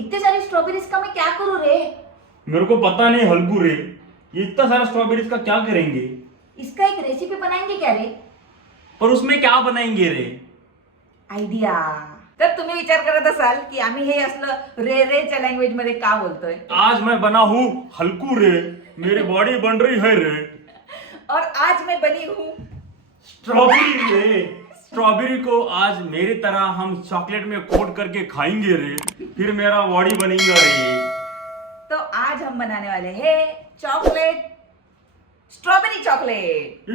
इतने सारी स्ट्रॉबेरीज का मैं क्या करूँ रे? मेरे को पता नहीं हल्कू रे, ये इतना सारा स्ट्रॉबेरीज का क्या करेंगे? इसका एक रेसिपी बनाएंगे क्या रे? पर उसमें क्या बनाएंगे रे? आयडिया. तर तुम्ही विचार करत असाल की आम्ही हे असलं रे रेच्या लँग्वेज मध्ये का बोलतोय. आज मैं बना हूँ हल्कू रे, मेरी बॉडी बन रही है रे. और आज मैं बनी हूँ स्ट्रॉबेरी रे, स्ट्रॉबेरी को आज मेरी तरह हम चॉकलेट में कोट करके खाएंगे रे, फिर मेरा बॉडी बनेगा रे. तो आज हम बनाने वाले हैं चॉकलेट, स्ट्रॉबेरी चॉकलेट.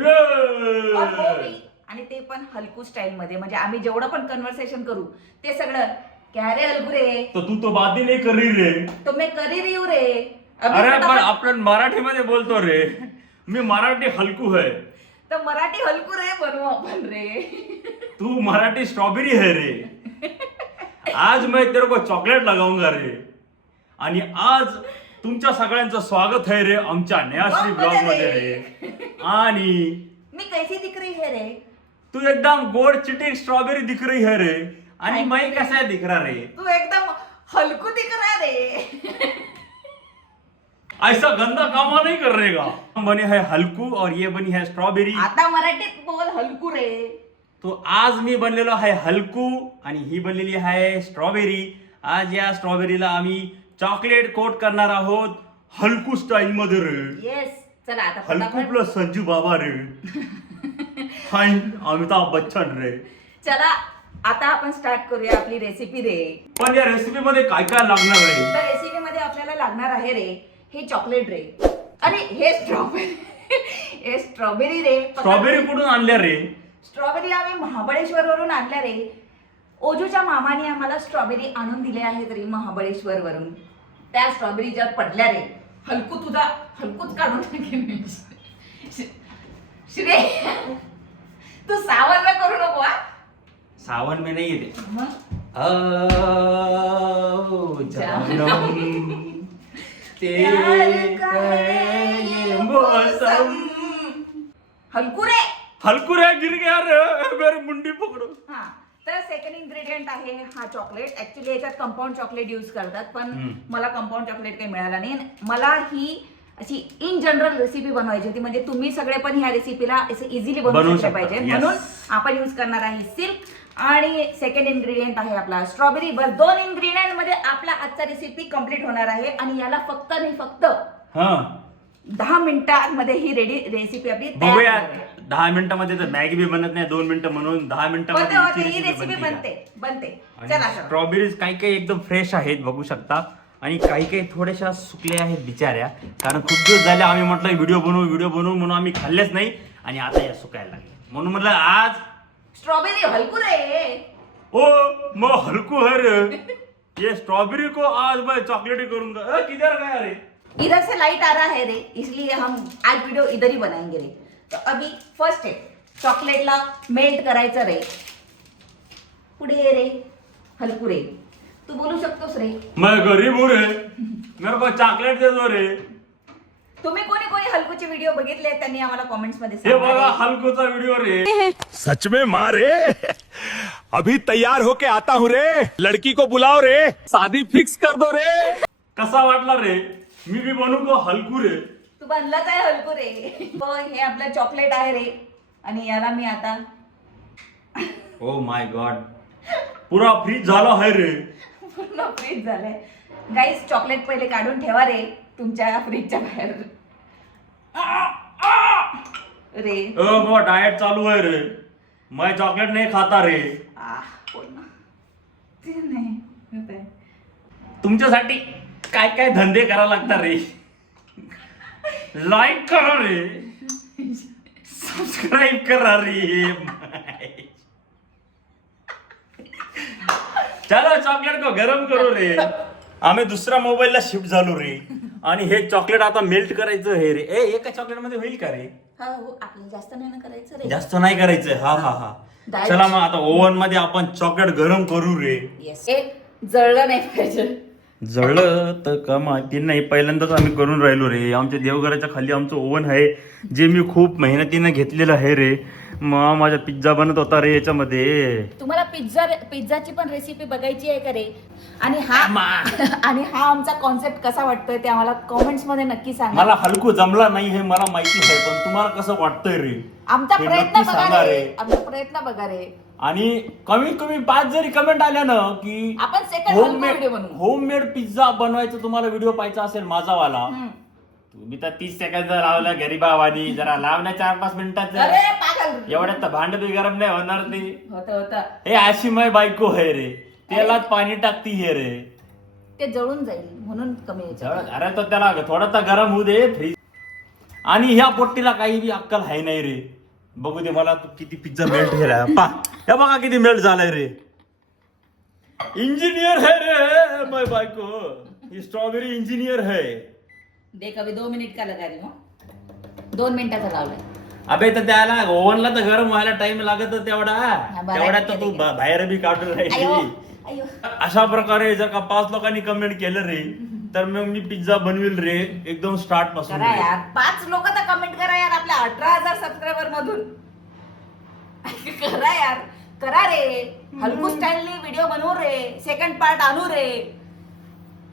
और वो भी आणि ते पण हलकू स्टाईल मध्ये. म्हणजे आम्ही जेवढं पण कन्व्हर्सेशन करू ते सगळं क्या रे हलकू रे, तो तू तो बात ही नहीं कर रही रे. तो मैं करी रही हूँ रे. अभी अरे पण फटाफट- आपण मराठी मध्ये बोलतो रे, मी मराठी हलकू है, तर मराठी हलकू रे बनवू आपण रे. तू मराठी स्ट्रॉबेरी है रे. आज मैं तेरे को चॉकलेट लगाऊंगा रे. आणि आज तुमच्या सगळ्यांचं स्वागत आहे रे आमच्या नयाश्री ब्लॉग मध्ये रे. आणि मी कैसी दिख रही है रे? तू एकदम गोड चिटी स्ट्रॉबेरी दिख रही है रे. आणि मैं कैसा दिख रहा रे? तू एकदम हलकू दिख रहा रे. ऐसा गंदा कामा नहीं कर रहेगा. हम बने है हलकू और ये बनी है स्ट्रॉबेरी. आता मराठीत बोल हलकू रे. तो आज मी बनलेलो आहे हलकू आणि ही बनलेली आहे स्ट्रॉबेरी. आज या स्ट्रॉबेरीला आम्ही चॉकलेट कोट करणार आहोत हलकू स्टाईल मध्ये रे. येस. चला आता हलकू फटाफट. प्लस संजू बाबा रे. फाइन अमिताभ बच्चन रे. चला आता आपण स्टार्ट करूया आपली रेसिपी रे. पण या रेसिपी मध्ये काय काय लागणार आहे? तर रेसिपी मध्ये आपल्याला लागणार आहे रे हे चॉकलेट रे. अरे हे स्ट्रॉबेरी हे स्ट्रॉबेरी रे. स्ट्रॉबेरी कुठून आणल्या रे? स्ट्रॉबेरी आम्ही महाबळेश्वर वरून आणल्या रे. ओजूच्या मामाने आम्हाला स्ट्रॉबेरी आणून दिल्या आहेत रे महाबळेश्वर वरून. त्या स्ट्रॉबेरी ज्या पडल्या रे, हलकू तुझा हलकूच काढून टाकेन. श्रे तू सावरला करू नको हा. सावन में नहीं येते. मग जानम प्यार का है ये मौसम. हलकू रे. हलकू रे गिर गया रे, मेरी मुंडी पकडो. हा तर सेकंड इन्ग्रेडियंट आहे हा चॉकलेट. ऍक्च्युली याच्यात कंपाऊंड चॉकलेट यूज करतात, पण मला कंपाऊंड चॉकलेट काही मिळाला नाही. मला ही अशी इन जनरल रेसिपी बनवायची होती, म्हणजे तुम्ही सगळे पण ह्या रेसिपीला असं इझिली बनवू बनवू शकले शकता. पाहिजे. Yes. म्हणून आपण यूज करणार आहे सिल्क आणि सेकंड इन्ग्रेडियंट आहे आपला स्ट्रॉबेरी. बस दोन इन्ग्रेडियंट मध्ये आपला आजचा रेसिपी कम्प्लीट होणार आहे. आणि याला फक्त नाही फक्त हा 10 मिनिटांमध्ये ही रेसिपी आपली तयार बघूया. होणार आहे. 10 मिनिटांमध्ये तर मॅगी बी बनत नाही, 2 मिनिटं म्हणून 10 होते होते मिनिटांमध्ये ही रेसिपी बनते. चला चला. स्ट्रॉबेरीज काही काही एकदम फ्रेश आहेत बघू शकता, आणि काही काही थोड्याशा सुकल्या आहेत बिचाऱ्या. कारण खूप दिवस झाले आम्ही म्हटलं व्हिडिओ बनवू म्हणून आम्ही खाल्लेच नाही, आणि आता या सुकायला लागले. म्हणून म्हटलं आज स्ट्रॉबेरी हलकू रे. ओ मग हलकू है रे, ये स्ट्रॉबेरी को आज मैं चॉकलेटी करूंगा. किधर गया रे? इधर से लाइट आ रहा है रे, इसलिए हम आज वीडियो इधर ही बनाएंगे रे. तो अभी फर्स्ट स्टेप, चॉकलेटला मेल्ट करायचं रे. पुढे ये रे हलकू रे. तू बोलू शकतोस रे. मैं गरीब हूँ रे, मेरे को चॉकलेट दे दो रे. तुम्ही कोणी कोणी हलकूचे व्हिडिओ बघितले त्यांनी आम्हाला कमेंट्स मध्ये हे सांगा बघा रे. हलकूचा व्हिडिओ रे. सच में मारे अभी तैयार होके आता हूँ रे. लड़की को बुलाओ रे, शादी फिक्स कर दो रे. कसा वाटला रे? मी बी बनू का हलकू रे? तू बनलाच आहे हलकू रे. हे आपलं चॉकलेट आहे रे, आणि याला मी आता ओ माय गॉड, पुरा फ्रीज झाला है रे. पूर्ण फ्रीज झालंय. गाईस चॉकलेट पहिले काढून ठेवा रे तुमच्या फ्रीजच्या बाहेर रे. बाबा डाएट चालू है रे, मैं चॉकलेट नहीं खाता रे. बोल ना. ते नाही होत आहे. तुमच्यासाठी काय काय धंदे करा लागतात रे. लाईक करा रे, सबस्क्राईब करा रे. चलो चॉकलेट को गरम करू रे. आम्ही दुसऱ्या मोबाईलला शिफ्ट झालो रे, आणि हे चॉकलेट आता मेल्ट करायचं हे रे. एका चॉकलेट मध्ये होईल का रे? हा हो, आपल्याला जास्त नाही ना करायचं रे. जास्त नाही करायचं. हा हा हा. Diet. चला मग आता ओव्हन मध्ये आपण चॉकलेट गरम करू रे. येस. हे जळलं नाही पाहिजे. जळलं तर का माहिती नाही, पहिल्यांदाच आम्ही करून राहिलो रे. आमच्या देवघराच्या खाली आमचं ओव्हन आहे, जे मी खूप मेहनतीनं घेतलेलं आहे रे. मग माझा पिझ्झा बनत होता रे याच्यामध्ये. तुम्हाला पिझ्झाची पण रेसिपी बघायची आहे का रे? आणि हा आमचा कॉन्सेप्ट कसा वाटतोय ते आम्हाला कमेंट्स मध्ये नक्की सांगा. मला हलकू जमला नाही हे मला माहिती आहे, पण तुम्हाला कसं वाटतंय रे? आमचा हे प्रयत्न नक्की बघा सांगा रे. रे. आमचा प्रयत्न बघा रे. आणि कमीत कमी 5 जरी कमेंट आल्या ना की आपण सेकंड व्हिडिओ बनवू. होममेड पिझ्झा बनवायचा तुम्हाला व्हिडिओ पाहायचा असेल माझावाला, तुम्ही तर 30 सेकंद लावला गरीबावानी, जरा लावण्या 4-5 मिनिटात अरे पागल. एवढ्यात तर भांड बी गरम नाही होणार ते. होतं हे अशी माय बायको आहे रे, तेलात पाणी टाकती हे रे, ते जळून जाईल म्हणून कमी याच्यात. अरे तो त्याला थोडा तर गरम होऊ दे फ्रीज. आणि ह्या पोट्टीला काही बी अक्कल आहे नाही रे. बघू दे मला तू किती पिझ्झा मेल्ट केलाय. हे बघा किती मेल्ट झालाय रे. इंजिनियर है रे माय बायको, ही स्ट्रॉबेरी इंजिनियर है. देख अभी 2 मिनिट का लगा रही हूँ. 2 मिनिटाचा लावलाय. अबे तर त्याला ओव्हनला तर गरम व्हायला टाइम लागत तेवढा, बरं, तेवढ्यात तर तू बाहेर बी काढून अयो, राहिली. अयो. अशा प्रकारे जर का 5 लोकांनी कमेंट केलं रे तर मग मी पिझ्झा बनविल रे एकदम स्टार्ट पासून करा रे. यार, 5 लोक तर कमेंट करा यार आपल्या 18,000 सबस्क्रायबर मधून. करा यार, करा रे. हलकू स्टाईलने व्हिडिओ बनवू रे, सेकंड पार्ट आणू रे.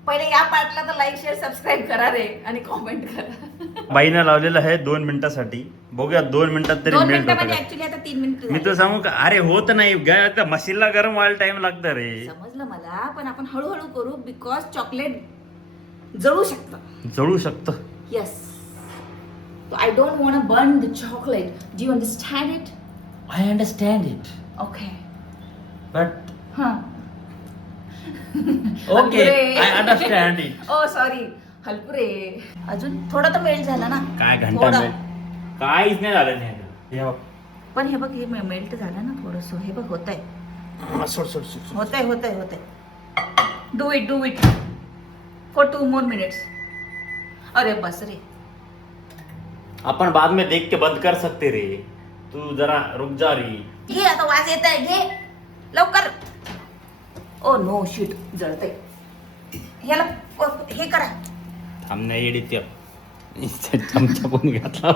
पहिले या पार्टला तर लाईक शेअर सबस्क्राईब करा रे आणि कमेंट करा. बाईनं लावलेलं आहे 2 मिनिटासाठी. बघूया 2 मिनिटात तरी 2 मेल्ट मिनिटं होतं म्हणजे का? ऍक्च्युली आता 3 मिनिट. मी तर सांगू का, अरे होत नाही त्या मशीनला गरम व्हायला टाइम लागतं रे. समजलं मला, पण आपण हळूहळू करू बिकॉज चॉकलेट जळू शकतं. जळू शकतं. Yes. I don't want to burn the chocolate. Do you understand it? I understand it okay. But हां. Okay I understand it. Oh sorry हलकुरे. अजून थोडा तर मेल्ट झाला ना. काय घंटा थोडा. मेल्ट काहीच नाही झालं नाही. हे बघ. पण हे बघ, हे मेल्ट झालं ना थोडस. हे बघ होतंय. सोड सोड सोड. होतंय. Do it for 2 more minutes. अरे बस रे. अपन बाद में देख के बंद कर सकते रे. तू जरा रुक जा रे. घे आता, वास येत आहे. घे लवकर. ओ नो शिट, जळतंय. ह्याला हे करा. थांबण्या येडीत चमचा पण घातला.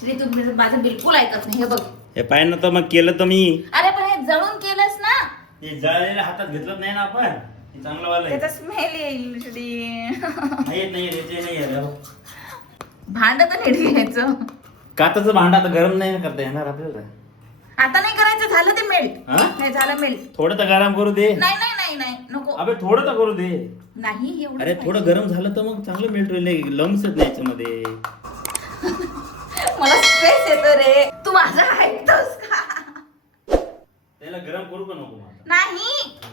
श्री तू माझं बिलकुल ऐकत नाही. हे बघ. हे पाय ना तर मग केलं तर मी. अरे पण हे जळून केलंस ना. हे जळलेल्या हातात घेतलं नाही ना आपण. हे चांगलं वाला आहे. त्याचा स्मेल येईल श्री. नाही त्याचे नाही आहे. भांड तर नीट घ्यायचं. काचाचं भांडं आता गरम नाही करता येणार आपल्याला. आता नाही करायचं. झालं ते मेल्ट. हा? नाही झालं मेल्ट. थोडं तर गरम करू दे. नाही नको. अबे थोडं तर करू दे. नाही एवढं. अरे थोडं गरम झालं तर मग चांगलं मेल्ट होईल. लम्स येत नाही याच्यामध्ये. मला स्ट्रेस येतो रे. तू माझं ऐकतोस का? त्याला गरम करू का नको आता? नाही.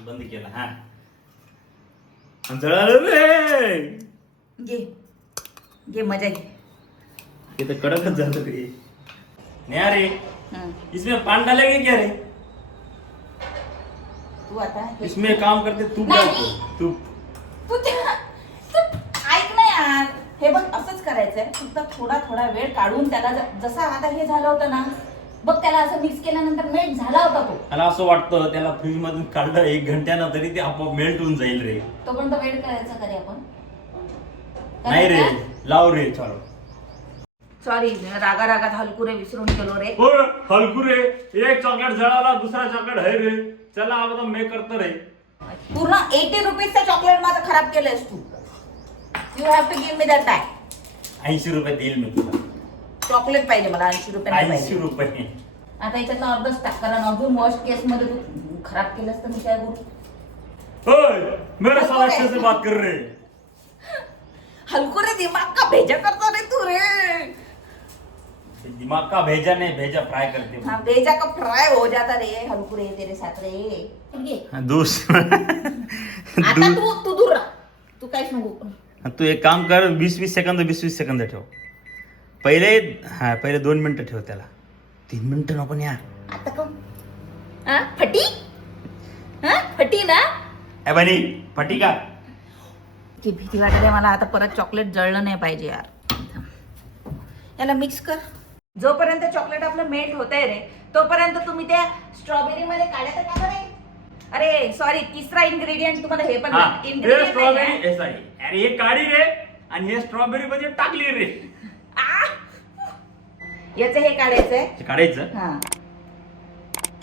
बंद केला. हा जळालं रे. घे मजा घे. ये तो कड़क झालं रे. नहीं अरे इसमें पान डालेंगे क्या रे? तू आता इसमें काम करते तू नहीं. तू तू ऐक ना यार. हे बघ असंच करायचंय. फक्त थोडा वेळ काढून त्याला जसा आता हे झालं होतं ना बघ, त्याला असं मिक्स केल्यानंतर मेल्ट झाला होता तो. मला असं वाटतं त्याला फ्रीज मधून काढलं 1 घंट्यानं तरी ते आपोआप मेल्ट होऊन जाईल रे. तोपर्यंत वेट करायचा कधी आपण. नाही रे, लाव रे. चलो सॉरी, रागात हलकुरे विसरून गेलो रे. हो हलकुरे. एक चॉकलेट जळाला, दुसरा चॉकलेट है रे. चला आता मैं करतो रे. पूर्ण 80 रुपीजचं चॉकलेट माझं खराब केलंयस तू. You have to give me that back. 80 रुपये देईल मी तुला. चॉकलेट पाहिजे मला. 80 रुपये नाही 80 पाहिजे. रुपये. आता याच्यातलं अर्धच टाक, कारण अजून वर्स्ट केस मध्ये तू खराब केलंस तर मी काय करू. ओए मेरे साथ अच्छे से बात कर रे. हलकुरे दिमाग का भेजा करतो रे तू रे. दिमाग का भेजा नहीं, भेजा फ्राई करते हो. हाँ, भेजा का फ्राई हो जाता रे हलकुरे तेरे साथ रे. आता तू दूर राह. तू काहीच नको. तू एक काम कर. 20 सेकंद ठेव. पहिले 2 मिनिटं ठेव त्याला. 3 मिनिटं नको यार. आता कोण फटी. फटी ना. ए बनी फटी का? ती भीती वाटते मला. आता परत चॉकलेट जळलं नाही पाहिजे यार. याला मिक्स कर. जोपर्यंत चॉकलेट आपलं मेल्ट होतंय रे तोपर्यंत तुम्ही त्या स्ट्रॉबेरी मध्ये काढ्या तर टाका रे. अरे सॉरी, तिसरा इन्ग्रेडियंट तुम्हाला हे पण ingredient नाही आहे. अरे हे काढी रे आणि हे स्ट्रॉबेरी मध्ये टाकली रे. याचं हे काढायचंय. काढायचं. हा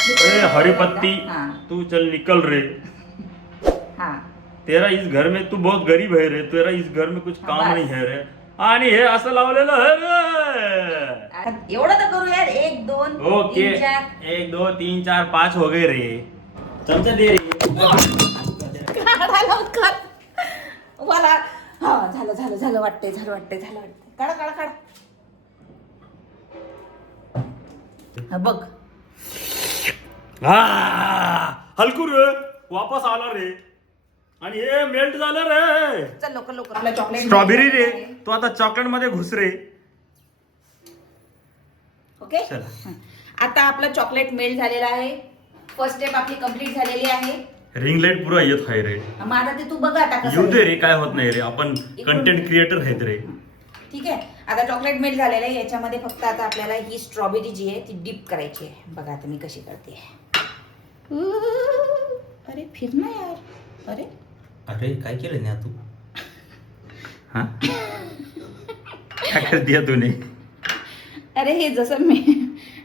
ए हरिपत्ती हाँ। तू चल निकल रे, हाँ तेरा इस घर में तू बहुत गरीब है रे, तेरा इस घर में कुछ काम बस. नहीं है रे. आणि हे असं लावलेलं आहे रे. एवढं तर करू यार. 1 2 ओके 3 4 1 2 3 4 5 हो गए रे. चमचा दे रे. काढा लवकर मला. हा झालं वाटतंय काढा हा, बघ हलकू रे वापस आला रे. आणि हे मेल्ट झालं रे. चल लवकर आपला चॉकलेट स्ट्रॉबेरी रे, तू आता चॉकलेट मध्ये घुस रे. ओके चला. आता आपला चॉकलेट मेल्ट झालेला आहे. फर्स्ट स्टेप आपली कंप्लीट झालेली आहे. रिंग लाईट पुरा येत आहे रे. मग आता ते तू बघ आता कसं येऊ दे आहे. रे, काय होत नाही रे, आपण कंटेंट क्रिएटर आहेत रे. ठीक आहे. आता चॉकलेट मेल्ट झालेलं आहे. याच्यामध्ये फक्त आता आपल्याला ही स्ट्रॉबेरी जी आहे ती डीप करायची आहे. बघा आता मी कशी करते. अरे फिर ना यार. अरे काय केलं ना तू? हा काय कर दिया तूने? अरे हे जसं मी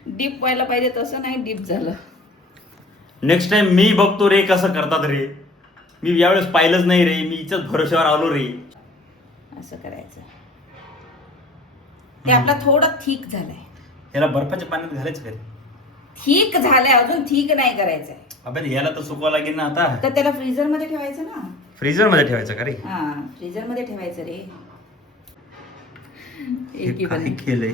डीप व्हायला पाहिजे तसं नाही डीप झालं. नेक्स्ट टाइम मी बघतो रे कसं करतात रे. मी यावेळेस पाहिलंच नाही रे, मी इथंच भरोश्यावर आलो रे. असं करायचं. ते आपला थोडं थिक झालंय. याला बर्फाच्या पाण्यात घालायचं काय? थिक झालंय, अजून थिक नाही करायचंय. अबे याला तर सुकवा लागेल ना आता. तर त्याला फ्रीजर मध्ये ठेवायचं ना. फ्रीजर मध्ये ठेवायचं का रे? हा फ्रीजर मध्ये ठेवायचं रे. हे काय केलंय?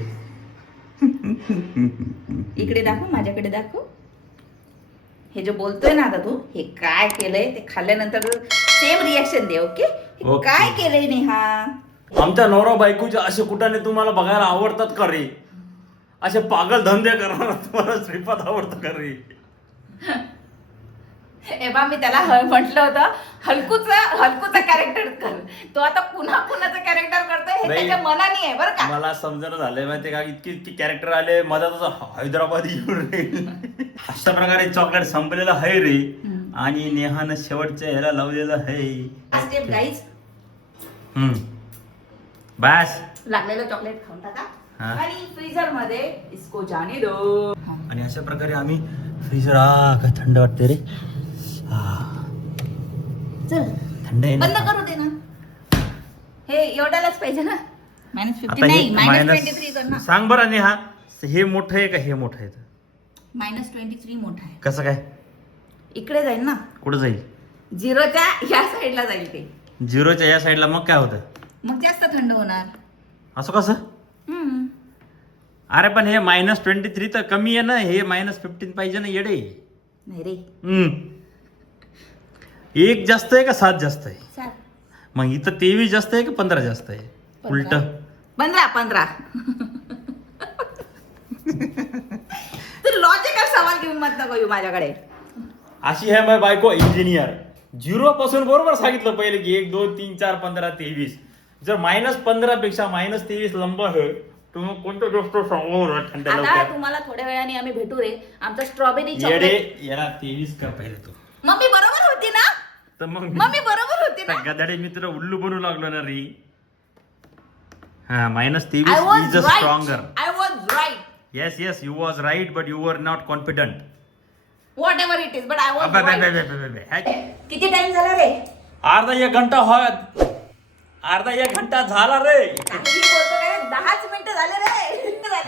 इकडे दाखव, माझ्याकडे दाखव. हे जे बोलतोय ना आता तू, हे काय केलंय ते खाल्ल्यानंतर सेम रिएक्शन दे. Okay okay. काय केलंय नेहा? आमच्या नवरा बायकोचे असे कुठाने तुम्हाला बघायला आवडतात का रे? असे पागल धंदे करणार तुम्हाला श्रीपाद आवडतं का रे? एव्हा मी त्याला म्हटलं होतं हलकूचा कॅरेक्टर कर. तो आता कुणाचं कॅरेक्टर करतोय हे नाही. त्याच्या मनाने आहे बरं का. मला समजणं झालंय माहितीये का, इतकी कॅरेक्टर आले मधात हैदराबाद येऊन रे. अशा प्रकारे चॉकलेट संपलेलं आहे रे. आणि नेहानं शेवटच्या ह्याला लावलेलं आहे. Step guys. बस. लागलेलं चॉकलेट खाऊन टाका हा. आणि फ्रीजर मध्ये इसको जाने दो. आणि अशा प्रकारे आम्ही फ्रीजर काय थंड वाटते रे. चल थंड आहे बंद ना. करू दे ना. हे एवढ्यालाच पाहिजे ना. -50 आता नाही हे -23 कर ना. सांग बरं नेहा, हे मोठं आहे का हे मोठं आहे? -23 मोठा आहे. कसं काय? इकडे जाईल ना. कुठं जाईल? 0च्या या साईडला जाईल ते. 0च्या या साईडला मग काय होतं? मग जास्त थंड होणार. असं कसं? अरे पण हे -23 तर कमी आहे ना, हे -15 पाहिजे ना येडे. नाही रे. 1 जास्त आहे का 7 जास्त आहे? चाल. मग इथं 23 जास्त आहे का 15 जास्त आहे? उलट 15 तू लॉजिकल सवाल घेऊन मत नको येऊ माझ्याकडे. अशी आहे माझी बायको इंजिनियर. 0 पासून बरोबर सांगितलं पहिले की 1 2 3 4 15 23. जर -15 पेक्षा -23 लंब आहे तुम्ही कोणत्या गोष्ट सांगू थंड आता लवकर. तुम्हाला थोड्या वेळाने आम्ही भेटू रे. आमचा स्ट्रॉबेरी येडे चॉकलेट. याला 23 का पहिले तू? मम्मी बरोबर होती ना. तर मग मम्मी बरोबर होती ना. गदाडे मी तुला उल्लू बनू लागलो ना रे. हा -23 I was is a right. Stronger. I was right. Yes, you was right, but you were not confident. Whatever it is, but I was right. किती टाइम झाला रे? अर्धा एक घंटा झाला रे. काही बोलतो काय? 10च मिनिटं झाले रे.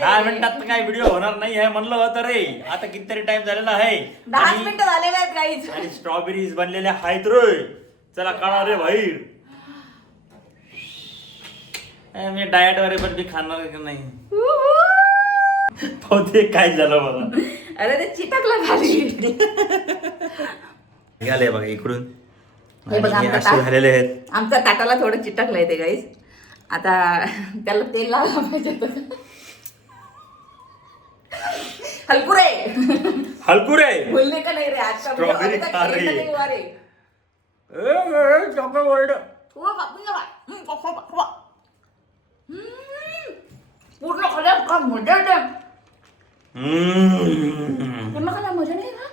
10 मिनिटात तर काही व्हिडिओ होणार नाही आहे म्हणलं होतं रे. आता कितीतरी टाइम झालेला आहे. 10 मिनिटं झालेले आहेत गाईज. आणि स्ट्रॉबेरीज बनलेल्या आहेत रे. चला काढा रे बाहेर. मी डाएट वर पण मी खाणार की नाही ते काय झालं मला. अरे ते चिटकला खाली. निघाले बघा इकडून. हे बघा आणि हे आमचं असे ताट. झालेले आहेत. आमच्या ताटाला थोडं चिटकलंय ते गाईज. आता त्याला तेल लावलं पाहिजे. हलकू रे बोलणे का नाही रे आज का स्ट्रॉबेरी खा रे. पूर्ण खाल्या का मजा येते. पूर्ण खाल्या मजा नाही ना.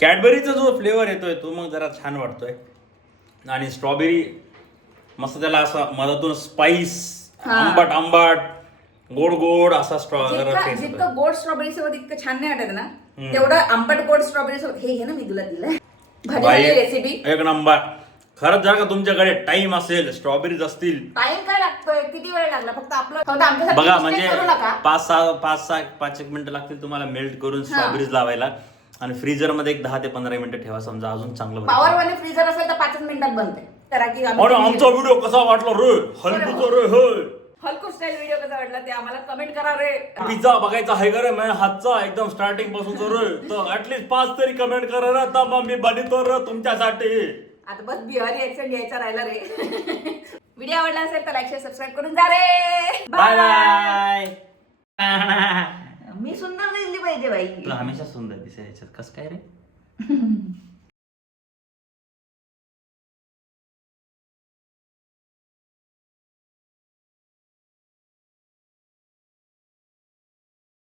कॅडबरीचा जो फ्लेवर येतोय तो मग जरा छान वाटतोय. आणि स्ट्रॉबेरी मस्त त्याला असा मधातून स्पाइस आंबट गोड गोड असा जितकं गोड स्ट्रॉबेरी सोबत इतकं छान नाही वाटत ना तेवढं आंबट गोड स्ट्रॉबेरी सोबत हे घे ना मी तुला दिलंय भाजी रेसिपी एक नंबर. खरंच जर का तुमच्याकडे टाइम असेल, स्ट्रॉबेरीज असतील, टाइम काय लागतोय, किती वेळ लागला, फक्त आपलं बघा म्हणजे 5-6 मिनिटं लागतील तुम्हाला मेल्ट करून स्ट्रॉबेरीज लावायला. आणि फ्रीजर मध्ये एक 10 ते 15 मिनिटं ठेवा, समजा अजून चांगलं पॉवर वाले फ्रीजर असेल तर 5 मिनिटात बनते. तर की आमचा व्हिडिओ कसा वाटला रे, हलकूच रे होय, हलकू स्टाईल व्हिडिओ कसा वाटला ते आम्हाला कमेंट करा रे. पिझ्झा बघायचा आहे का रे माझ्या हातचा एकदम स्टार्टिंग पासून रे, तर ऍटलीस्ट 5 तरी कमेंट करा रे, तर मग मी बनवतो रे तुमच्यासाठी. आता बस बिहारी ऍक्सेंट यायचा राहिला रे. व्हिडिओ आवडला असेल तर लाईक शेअर सबस्क्राईब करून जा रे. Bye bye. मी सुंदर दिसली पाहिजे बाई. तुला हमेशा सुंदर दिसायच्यात, कसं काय रे?